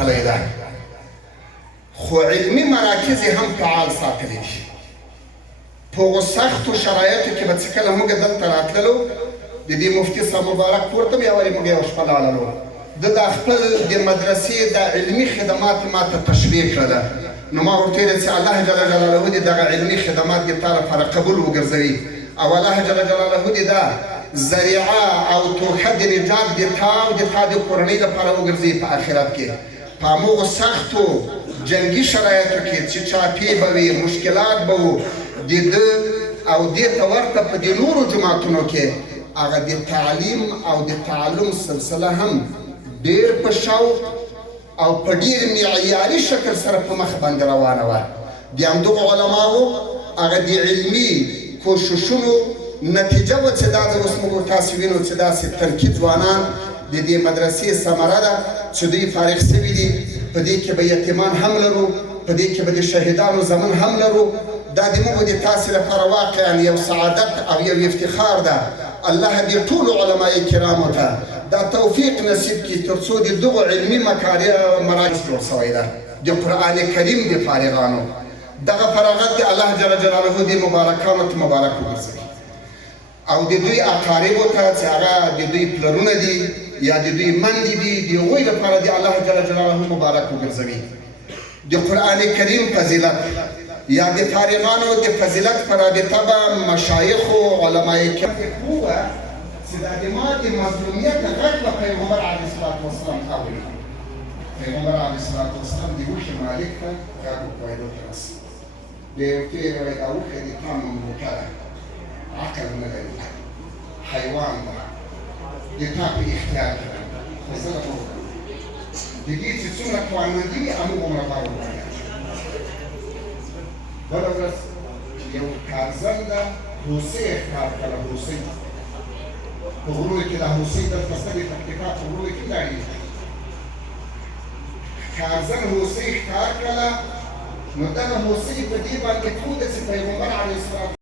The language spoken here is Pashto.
ساتلی ده، خو علمي مراکز هم فعال ساتلی شي. په هغو سختو شرایطو کې به چې کله موږ دلته راتللو د دې مفتي صاحب مبارک کور ته بیا ولې موږ یوه شپه لاړلو. ده د خپل د مدرسې د علمي خدمات ما ته تشریح کړله. نو ما ورته ویل چې الله جل جلاله دې دغه علمي خدمات دې تا لپاره قبول وګرځوي او الله جل جلاله دې دا ذریعه او توښه د نجات د تا او د تا د کورنۍ لپاره وګرځوي په آخرت کې. په همغو سختو جنګي شرایطو کې چې چاپې به وي، مشکلات به وو، د ده او دې ته ورته په دې نورو جماعتونو کې هغه د تعلیم او د تعلم سلسله هم ډېر په شوق او په ډېر معیاري شکل سره په مخ باندې روانه وه. د همدغو علماو هغه د علمي کوششونو نتیجه وه چې دا د اوس موږ تاسې وینو چې داسې تنکي ځوانان د دې مدرسې ثمره ده چې دوی فارغ سوي دي. په دې کې به یتیمان هم لرو، په دې کې به د شهیدانو زمن هم لرو. دا د موږ د تاسې لپاره واقعا یو سعادت او یو افتخار ده. الله دې ټولو علماء کرامو ته دا توفیق نصیب کړي تر څو د دغو علمي مراکز جوړ سوی ده د قرآن کریم د فارغانو. دغه فراغت د الله جل جلاله دې مبارکانو ته مبارک وګرځوي او د دوی اقاربو ته چې هغه د دوی پلرونه دي یا د دوی مندې دي د هغوی لپاره د الله جل جلاله مبارک وګرځوي. د قرآن کریم فضیلت یا د فارغانو د فضیلت په رابطه به مشایخو علمای کرام ووه چې دا د ما د مظلومیت غږ به پیغمبر علیه الصلاة والسلام اوري. پیغمبر علیه الصلاة والسلام د اوښې مالک ته غږ وکړی ته رسي. بیا یې ورته وویل دا اوښه د تا مملوکه ده، عقل نه لري، حیوان ده، د تا په اختیار کې ده، خو ظلم مه وکړه. د دې چې څومره توانمندي وي هموږمره بار وباله. بله ورځ یو کارزنده هوسۍ ښکار کړله. هوسۍ په غرونو کې دا هوسۍ دلته سترې پکتیکا په غرونو کې لاړې. کارزن هوسۍ ښکار کړله. نو دغه هوسۍ په دې باندې پوه ده چې پیغمبر علیه السلام